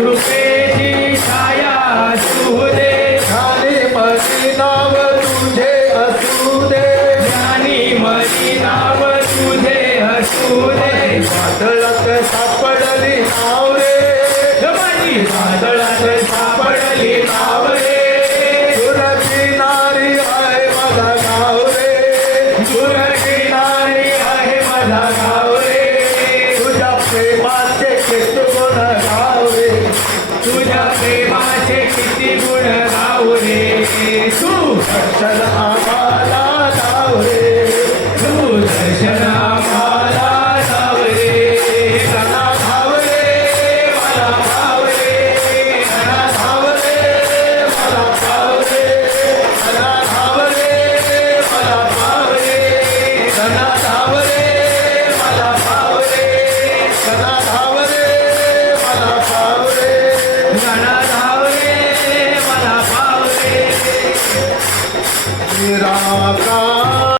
कृपेची छाया असू दे ठाणे मती नाव तुझे असू दे ज्ञानी मनी नाव तुझे असू दे वादळात सापडली नाव रे माझी वादळात सापडली नाव रे सुरती नारी आहे माझा गाव रे. दूर किनारी आहे माझा गाव Shut up. निराकार